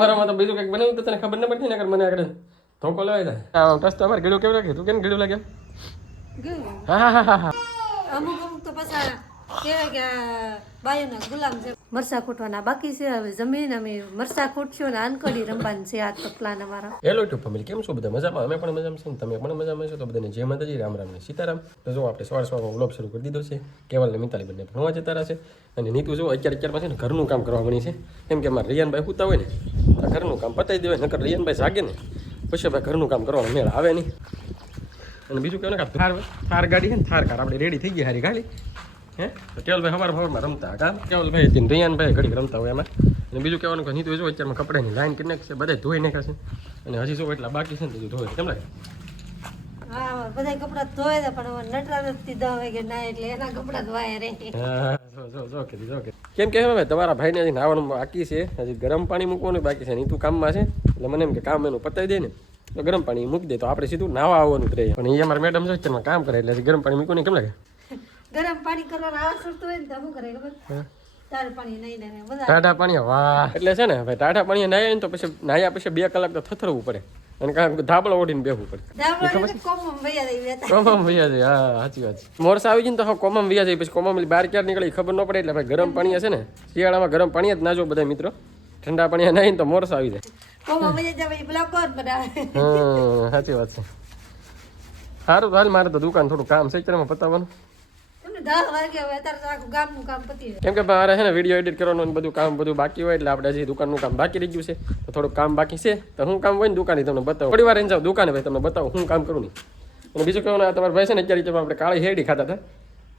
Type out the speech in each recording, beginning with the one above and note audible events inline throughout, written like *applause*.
મારામાં તો બીજું કંઈક બનાવ્યું તો તને ખબર ન પડતી ને કે મને આગળ. ધોકો લેવાય જાય આ ટસ તો અમારે ગીડું કેવું લાગે તું કેમ ગીડું લાગે હા હા હા હા. અમુક અમુક તો પાછા કહેવાય કે બાયોના ગુલામ છે. મરસા કૂટવાના બાકી છે. હવે જમીન અમે મરસા કૂટશું ને આનકડી રમવાનું છે આ તો પ્લાન અમારો. હેલો યુટ્યુબ ફેમિલી કેમ છો બધા? મજામાં? અમે પણ મજામાં ને તમે પણ મજામાં છો? તો બધાને જય માતાજી રામ રામ ને સીતારામ. તો જો આપણે સવાર સવારમાં વ્લોગ શરૂ કરી દીધો છે. કેવલ ને મિતાલી બંને ભણવા જતા રહ્યા છે. અને નીતુ જો અત્યારે અત્યારમાં છે ને ઘરનું કામ કરવા મળી છે. કેમ કે અમારે રિયાનભાઈ સૂતા હોય ને તો ઘરનું કામ પતાવી દેવાય, નકર રિયનભાઈ જાગે ને, પછી ભાઈ ઘરનું કામ કરવાનો મેળ આવે નહીં. અને બીજું કહેવાનું કે થાર થાર ગાડી છે ને, થાર કાર આપણે રેડી થઈ ગઈ હારી ગાડી. હે? તો કેવલભાઈ હવાર સવારમાં રમતા હતા. કેવલભાઈ હતી રિયાનભાઈ ઘડીક રમતા હોય એમાં. અને બીજું કહેવાનું કે તો જો અત્યારમાં કપડાની લાઈન કરી છે બધા ધોઈ નાખ્યા છે. અને હજી જો એટલા બાકી છે ને, બધું ધોઈ કેમ લાગે? બધા કપડા ધોય છે પણ નટરાજ જ સીધા કે ના એટલે એના કપડા ધોવાય રે. કેમ કે હવે તમારા ભાઈને હજી નાવાનું બાકી છે હજી ગરમ પાણી મૂકવાનું બાકી છે નીતુ કામમાં છે એટલે મને એમ કે કામ એનું પતાવી દે ને. તો ગરમ પાણી મૂકી દે તો આપણે સીધું નાવા આવવાનું જ રહે. પણ એ અમારા મેડમ છે ને કામ કરે એટલે ગરમ પાણી મૂકવાનું કેમ લાગે? ગરમ પાણી કરવાનું આવા સુરતું હોય ને તો શું કરે ખબર? હા. પાણી નહીં ને વાહ. એટલે છે ને ભાઈ ટાઢા પાણી નાયા ને તો પછી નાહ્યા પછી બે કલાક તો થથરવું પડે. અને કે ધાબળો ઓઢીને બેહવું પડે. કોમમ વૈયા જાય હા સાચી વાત છે. મોરસા આવી જાય ને તો હા કોમમ વૈયા જાય પછી કોમમ બહાર ક્યારે નીકળી ખબર ન પડે એટલે ભાઈ ગરમ પાણી હશે ને શિયાળામાં ગરમ પાણી જ ના જો બધા મિત્રો. ઠંડા પાણી નહીં તો મોરસા આવી જાય. સાચી વાત છે. સારું હાલ મારે તો દુકાન થોડું કામ છે અત્યારમાં પતાવવાનું કામ કે મારે છે ને વીડિયો એડિટ કરવાનું બધું કામ બધું બાકી હોય એટલે આપણે હજી દુકાનનું કામ બાકી રહી ગયું છે. તો થોડું કામ બાકી છે. તો હું કામ હોય ને દુકાને તમને બતાવું. થોડી વાર જાઉં દુકાને ભાઈ, તમને બતાવું હું કામ કરું નહીં અને બીજું કહેવાનું તમારા ભાઈ છે ને અત્યારે આપણે કાળી હેરડી ખાતા હતા.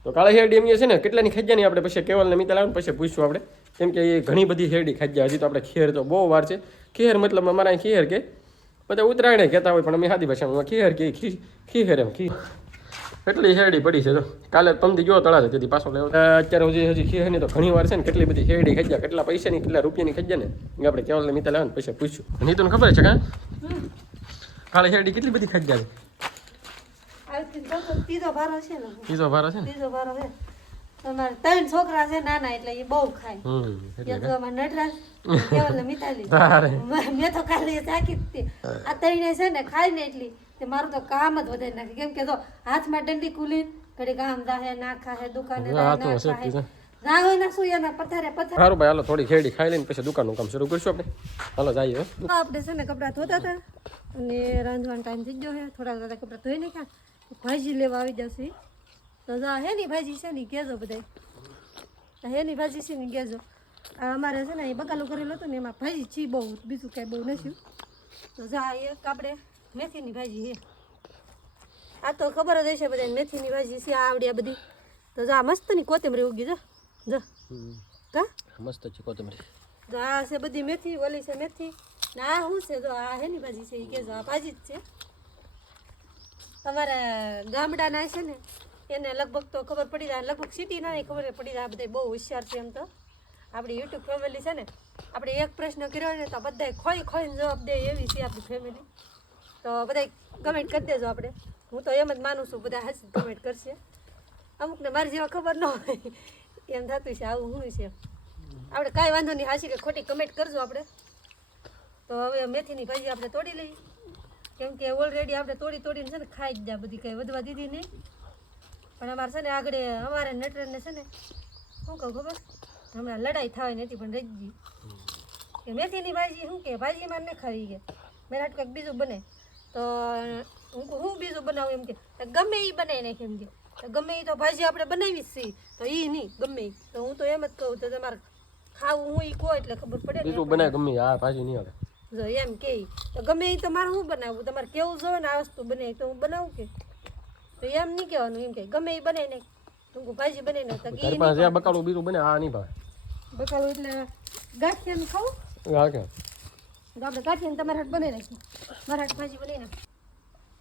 તો કાળી હેરડી એમ છે ને, કેટલાની ખાઈ આપણે પછી કેવલને મિત્ર લાવે પછી પૂછશું આપણે. કેમ કે એ ઘણી બધી હેરડી ખાઈ હજી તો આપણે ખેર તો બહુ વાર છે. ખેર મતલબ અમારા ખેર કે બધા ઉતરાયણે કહેતા હોય, પણ અમે સાદી ભાષામાં ખેર કે ખી ખીહેર એમ ખી. કેટલી શેરડી પડી છે જો? કાલે તમથી જો તળા છે તેથી પાછો લેવો. અત્યારે હજી હજી ખીહેરની તો ઘણી વાર છે ને કેટલી બધી શેરડી ખાઈ ગયા કેટલા પૈસાની કેટલા રૂપિયાની ખાઈ ગયા ને. આપણે કેવલ મિતા લાવે ને પૈસા પૂછ્યું. નહીં તને ખબર છે કાં? કાલે શેરડી કેટલી બધી ખાઈ તો ત્રીજો ભારો છે ને. ત્રીજો ભારો છે ને? ત્રીજો ભારો છે. ત્રણ છોકરા છે નાના એટલે એ બહુ ખાય. તો નટરાજ કેવલ મિતાલી. મેં તો કાલે ચાકી આ ત્રણે છે ને ખાય ને એટલી. તે મારું તો કામ જ વધારી નાખે. કેમ કે જો હાથમાં દંડી કુલી ઘડી કામ દાહે ના ખાહે દુકાને હા, તો ના હોય ના પથારે પથારે. સારું ભાઈ હાલો થોડી શેરડી ખાઈ લઈને પછી દુકાનનું કામ શરૂ કરીશું આપણે. હાલો જઈએ આપણે છે ને કપડાં ધોતા હતા અને રાંધવાનો ટાઈમ થઈ ગયો છે. થોડા થોડા કપડાં ધોઈ નાખ્યા. ભાજી લેવા આવી જશે. તો જા હેની ભાજી છે ને ઈ બધાય. હે ભાજી છે ને ગેજો અમારે છે ને એ બકાલું કરેલું હતું ને એમાં ભાજી છી બહુ બીજું કાંઈ બહુ નથી. તો જા એક આપણે મેથીની ભાજી છે. આ તો ખબર જ હશે બધાને મેથીની ભાજી છે આવડી આ બધી. તો જો આ મસ્તની કોથમરી ઉગી જો જો. કા? મસ્ત છે કોથમરી. તો આ છે બધી મેથી ઓલી છે મેથી. ને આ શું છે? તો આ હેની ભાજી છે એ કહેજો આ ભાજી જ છે. તમારા ગામડાના છે ને એને લગભગ તો ખબર પડી જાય લગભગ સિટીના ખબર પડી જાય બધા બહુ હોશિયાર છે એમ તો. આપણી યુટ્યુબ ફેમિલી છે ને આપણે એક પ્રશ્ન કર્યો ને તો બધાય ખોઈ ખોઈને જવાબ દે એવી છે આપણી ફેમિલી તો બધાય કમેન્ટ કરી દેજો આપણે. હું તો એમ જ માનું છું, બધા હાસી કમેન્ટ કરશે. અમુકને મારી જેવા ખબર ન હોય. એમ થતું છે, આવું શું છે. આપણે કાંઈ વાંધો નહીં હાસી કે ખોટી કમેન્ટ કરજો આપણે. તો હવે મેથીની ભાજી આપણે તોડી લઈએ કેમ કે ઓલરેડી આપણે તોડી તોડીને છે ને ખાઈ જ જાય બધી, કાંઈ વધવા દીધી નહીં. પણ અમારે છે ને આગળ અમારે નટરને છે ને, શું કહું ખબર? હમણાં લડાઈ થવાની હતી, પણ રહી ગઈ. કે મેથીની ભાજી શું કે, ભાજીમાં ન ખાવી કે. મેં હાટ કંઈક બીજું બને. તો હું હું બીજું બનાવું એમ કે ગમે એ બનાવી નાખે એમ કે ગમે એ તો ભાજી આપણે બનાવી જ છીએ તો એ નહીં ગમે. તો હું તો એમ જ કહું તો તમારે ખાવું હું એ કહો એટલે ખબર પડે બીજું બનાવે ગમે આ ભાજી નહીં આવે. જો એમ કે તો ગમે એ તમારે હું બનાવું? તમારે કેવું જોવે ને આ વસ્તુ બને તો હું બનાવું કે? તો એમ નહીં કહેવાનું એમ કે ગમે એ બને ને ટૂંકું ભાજી બને ને તો પાસે બકાલું બીજું બને આ નહીં ભાવે. બકાલું એટલે ગાંઠિયાનું ખાવું? તો આપણે ગાંઠિયાને તમારે હાટ બનાવી નાખીએ. મારા હાટ ભાજી બનાવી નાખ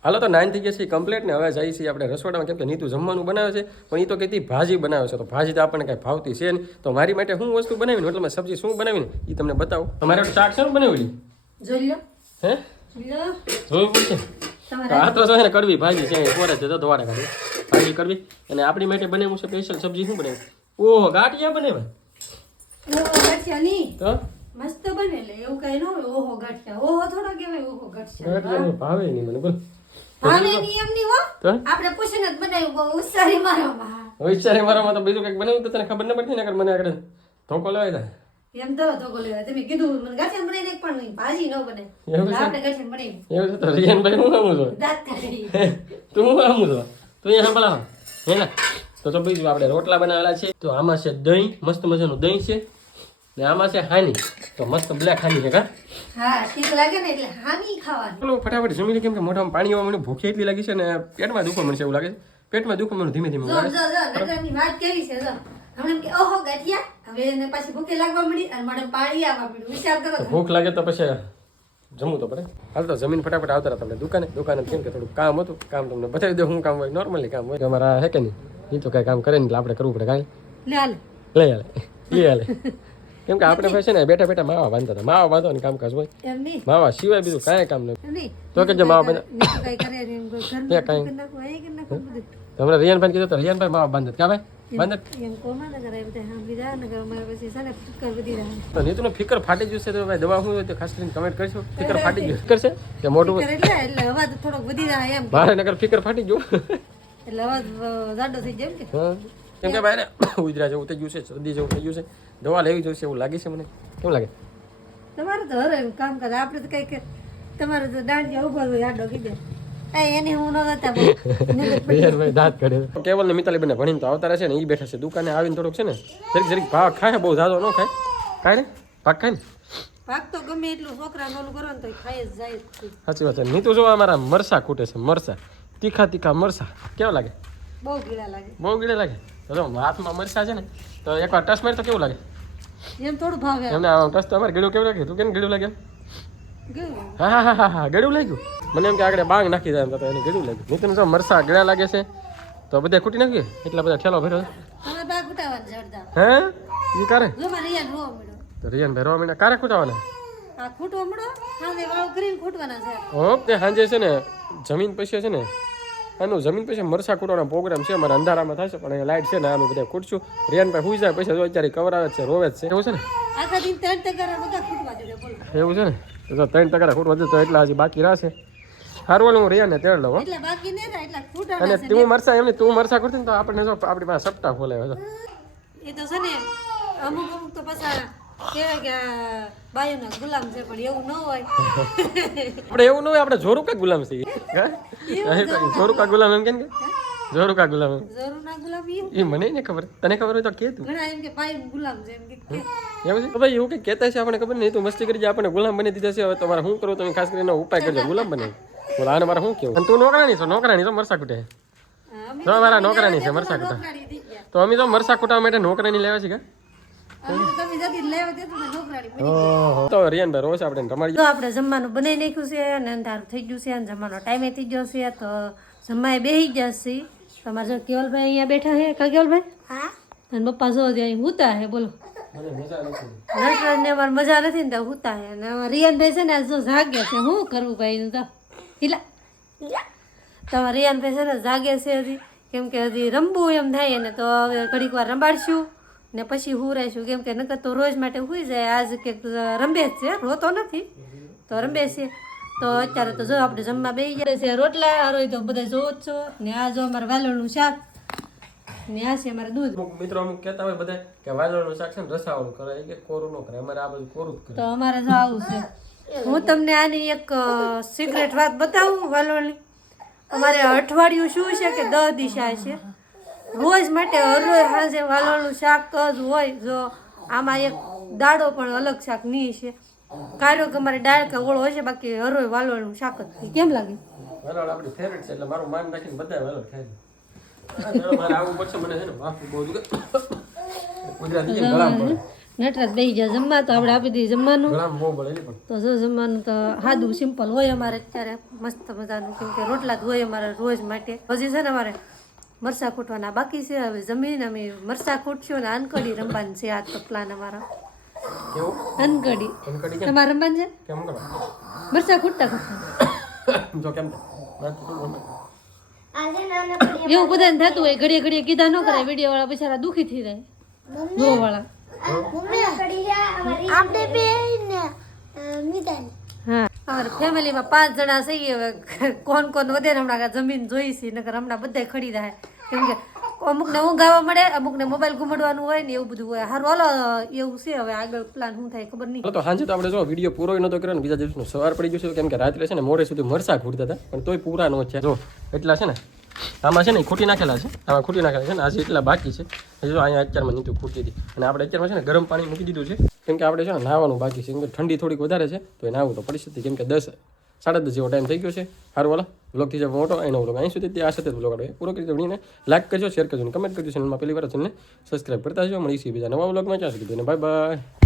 હાલો તો નાઇન થઈ ગયા છે કમ્પ્લીટ ને હવે જઈએ છીએ આપણે રસોડામાં. કેમ કે નીતુ જમવાનું બનાવે છે પણ એ તો કહેતી ભાજી બનાવે છે. તો ભાજી તો આપણને કાંઈ ભાવતી છે નહીં. તો મારી માટે શું વસ્તુ બનાવીને એટલે સબ્જી શું બનાવીને એ તમને બતાવો. તમારે શાક શું બનાવેલી જોઈ લો. હે? જોઈ લો. જોયું પડશે આ તો છે ને કડવી ભાજી છે કોરે છે તો ધોવાડે કાઢી ભાજી કડવી. અને આપણી માટે બનાવ્યું છે સ્પેશિયલ સબ્જી શું બનાવ્યું? ઓહો ગાંઠિયા બનાવ્યા? ઓ, ગાંઠિયા નહીં તો? મસ્ત બને એટલે એવું કઈ ન હોય ઓહો ગાંઠિયા ઓહો થોડો કહેવાય ઓહો ગાંઠિયા. ભાવે નહીં મને બોલ. ભાવે ની એમ ની હો આપણે પૂછીને જ બનાવ્યું બહુ ઉસારી મારોમાં. વિચારે મારામાં તો બીજું કંઈક બનાવ્યું તો તને ખબર ન પડતી ને મને આગળ. ધોકો લેવાય તા એમ તો ધોકો લેવાય. તમે કીધું મને ગાંઠિયા બનાવી નાખ પણ ભાજી ન બને. આપણે ગાંઠિયા બનાવી એવું તો રિયાનભાઈ હું આવું છું? દાંત કાઢી તું હું આવું છું? તું અહીંયા સાંભળા હે ને? તો તો બીજું આપણે રોટલા બનાવેલા છે. તો આમાં છે દહીં મસ્ત મજાનું દહીં છે. ને આમાં છે હાની. તો મસ્ત બ્લેક હાની છે કા? હા ઠીક લાગે ને એટલે હામી ખાવાનું. પેલું ફટાફટ જમી લે કેમ કે મોઢામાં પાણી આવવા મને ભૂખ એટલી લાગી છે ને પેટમાં દુખવા મળશે એવું લાગે છે. પેટમાં દુખવા મને ધીમે ધીમે જો જો જો નગરની વાત કેવી છે જો. હમણાં કે ઓહો ગાંઠિયા. હવે એને પાછી ભૂખે લાગવા મળી અને મને પાણી આવવા મળ્યું વિચાર કરો તો ભૂખ લાગે તો પછી જમવું તો પડે. હાલ તો જમીન ફટાફટ આવતા હતા તમને દુકાને. દુકાને કેમ કે થોડું કામ હતું. કામ તમને બતાવી દઉં શું કામ હોય નોર્મલી કામ હોય. અમારા હે કે નહીં? એ તો કાંઈ કામ કરે ને એટલે આપણે કરવું પડે કાંઈ. લે હાલ. લઈ હાલે. હાલે. કેમ કે આપણે પાસે ને બેઠા બેઠા માવા બાંધતા હતા. માવા ને કામકાજ હોય. માવા સિવાય બીજું કાંઈ કામ નથી. તો કે જે માવા બાંધે કાંઈ તમને બધું. રિયાનભાઈ કીધું તો રિયાનભાઈ માવા બાંધત કા ભાઈ? બધા છે? ફિકર નીતુનો ફાટી જશે તો ભાઈ દવા તો ખાસ કરીને કમેન્ટ કરશો ફિકર ફાટી ગયું. કરશે કે મોટું એટલે એટલે અવાજ થોડોક વધી જાય એમ. મારે નગર ફિકર ફાટી ગયું. એટલે અવાજ જાડો થઈ જાય કે. હા. કેમ કે ભાઈ ને *coughs* ઉજરા જેવું થઈ ગયું છે શરદી જેવું થઈ ગયું છે. દવા લેવી જોઈશે એવું લાગે છે મને. કેવું લાગે? તમારે તો હરે કામ કરે. આપણે તો કંઈક તમારે તો દાંડિયા ઊભા હોય આડો કીધે. કેવલ ને મિતાલી બંને ભણીને તો આવતા રહેશે ને એ બેઠા છે. દુકાને આવીને થોડોક છે ને જરીક જરીક ખાય બહુ ઝાઝો ન ખાય. ખાય ને? ભાગ ખાય ને? ભાગ તો ગમે એટલું છોકરા ઓલું કરો ને તો ખાઈ જ જાય સાચી વાત છે. નીતુ જો અમારા મરસા ખૂટે છે મરસા. તીખા તીખા મરસા. કેવા લાગે? બહુ ગીલા લાગે. બહુ ગીડે લાગે? તો હાથમાં મરસા છે ને તો એકવાર ટચ મારી તો કેવું લાગે? એમ થોડું ભાવે. એમને ટચ તો અમારે ગળ્યું કેવું લાગે? તું કેમ ગળ્યું લાગે? હા હા હા હા ગળ્યું લાગ્યું? મને એમ કે આગળ બાંગ નાખી જાય એમ તો એને ગળ્યું લાગ્યું. નીતિન જો મરસા ગળ્યા લાગે છે તો બધા ખૂટી નાખ્યું એટલા બધા ઠેલો ભર્યો હે? એ કારે? તો રિયાન ભાઈ રોવા મીના કારે છે. ઓપ તે સાંજે છે ને જમીન પછી છે ને આનું જમીન પછી મરસા ખૂટવાનો પ્રોગ્રામ છે અમારે અંધારામાં થશે પણ અહીંયા લાઈટ છે ને અમે બધા ખૂટશું. રિયાનભાઈ હુઈ જાય પછી જો અત્યારે કવર આવે છે રોવે છે. એવું છે ને? આખા દિન ત્રણ ટકા બધા ખૂટવા જોડે બોલો. એવું છે ને? તો ત્રણ ટકા ખૂટવા વધે તો એટલા હજી બાકી રહેશે. સારું હું હું. ને તેડ લઉં અને તું મરસા એમને તું મરસા કરતી ને તો આપણને જો આપણી પાસે સપ્તાહ ખોલે તો. એ તો છે ને અમુક અમુક તો પાછા આપણે એવું ન હોય. આપણે જોરુકા ગુલામ છીએ. જોરુકા ગુલામ એમ કેમ કે? જોરુકા ગુલામ એ મને નહીં ખબર. તને ખબર હોય તો કે તું. ઘણા એમ કે બાયું ગુલામ છે એમ કે. કે છે? ભાઈ એવું કે કહેતા છે આપણે ખબર નહીં. તું મસ્તી કરી જાય આપણને ગુલામ બની દીધા છે. હવે તમારે શું કરું તમે ખાસ કરીને ઉપાય કરજો. ગુલામ બને. બોલા આને મારે શું કેવું તું નોકરાની છો? નોકરાની છો? મરસા કુટે તો મારા નોકરાની છે મરસા કુટા તો અમે તો મરસા કુટા માટે નોકરાની લેવા છે કે? તો રિયાનભાઈ રોજ આપણે રમાડી આપણે જમવાનું બનાવી નાખ્યું છે અને અંધારું થઈ ગયું છે અને જમવાનો ટાઈમે થઈ ગયો છે તો જમાય બેસી ગયા છે. તમારે જો કેવલભાઈ અહીંયા બેઠા છે? કા કેવલભાઈ? અને પપ્પા જો ત્યાં હુતા હે બોલો. મને મજા નથી. નટરાજને અમારે મજા નથી ને તો હુતા હે અને રિયાનભાઈ છે ને જો જાગે છે. શું કરવું ભાઈ નું તો? હિલા. તમારા રિયાનભાઈ છે ને જાગે છે હજી. કેમ કે હજી રમવું એમ થાય ને તો હવે ઘડીક વાર રંબાડશું ને પછી હું રહીશું કેમ કે નકર તો રોજ માટે હોઈ જાય આજ કે રમે જ છે રોતો નથી. તો રમે છે. તો અત્યારે તો જો આપણે જમવા બે ગયા છે રોટલા રોય તો બધા જોવો જ છો. ને આ જો અમારે વાલણનું શાક. ને આ છે અમારે દૂધ. મિત્રો અમુક કહેતા હોય બધા કે વાલણનું શાક છે ને રસાવાળું કરે કે કોરું ન કરે અમારે આ બધું કોરું કરે તો અમારે જો આવું છે. હું તમને આની એક સિક્રેટ વાત બતાવું વાલોળની. અમારે અઠવાડિયું શું છે કે દ દિશા છે? રોજ માટે હરરોજ સાંજે વાલોળનું શાક જ હોય જો આમાં એક દાડો પણ અલગ શાક નહીં છે. કારો કે અમારે દાળ કે ઓળો હશે બાકી હરોય વાલોળનું શાક જ કેમ લાગે? વાલોળ આપણી ફેવરેટ છે એટલે મારું માન રાખીને બધા વાલોળ ખાય છે. આ ચાલો મારે આવવું પડશે મને છે ને બાપુ બહુ ગુજરાતી કેમ પડે. નટરાજ બેસી જાય જમવા તો આપણે આપી દઈએ જમવાનું. તો જો જમવાનું તો સાદું સિમ્પલ હોય અમારે અત્યારે મસ્ત મજાનું કેમ કે રોટલા જ હોય અમારે રોજ માટે. હજી છે ને અમારે મરસા ખૂટવાના બાકી છે. હવે જમીન અમે મરસા કૂટશું ને અનકડી રમવાનું છે આ તો પ્લાન અમારો. અનકડી. તમારે રમવાનું છે? કેમ કરો? મરસા કૂટતા કૂટતા જો કેમ. એવું બધાને થતું હોય ઘડીએ ઘડીએ કીધા ન કરે વીડિયો વાળા બિચારા દુખી થઈ જાય જોવા વાળા આપણે બે હા અમારે ફેમિલીમાં પાંચ જણા છીએ હવે કોણ કોણ વધે હમણાં જમીન જોઈ છે, નકર હમણાં બધા ખડી રહે કેમ કે અમુકને ઊંઘ આવવા મળે, અમુકને મોબાઈલ ઘુમાડવાનું હોય ને એવું બધું હોય. હારું, હાલો, એવું છે હવે આગળ પ્લાન શું થાય ખબર નહીં. તો સાંજે તો આપણે જો વીડિયો પૂરો નતો કર્યો ને, બીજા દિવસનો સવાર પડી ગયું છે કેમ કે રાત્રે છે ને મોડે સુધી મરસા ઘૂરતા હતા, પણ તોય પૂરા નો છે જો, એટલા છે ને આમાં છે ને ખૂટી નાખેલા છે. આમાં ખૂટી નાખેલા છે ને આજે એટલા બાકી છે, હજી તો અહીંયા અત્યારમાં નીચું ખૂટી હતી. અને આપણે અત્યારમાં છે ને ગરમ પાણી મૂકી દીધું છે. કેમ કે આપણે છે ને નાહવાનું બાકી છે. કેમ કે ઠંડી થોડીક વધારે છે, તો એ નાહવું તો પરિસ્થિતિ કેમ કે દસ, સાડા દસ જેવો ટાઈમ થઈ ગયો છે. સારું વાલા બ્લોગથી જે મોટો, એનો બ્લોગ અહીં સુધી ત્યાં સાથે બ્લોગ આપણે પૂરો કરી વિડીયોને લાઈક કરજો શેર કરજો અને કમેન્ટ કરજો. ચેનલમાં પહેલી વાર ચેનલને સબસ્ક્રાઈબ કરતા જજો. મળીશું બીજા નવા બ્લોગમાં ત્યાં સુધી બાય બાય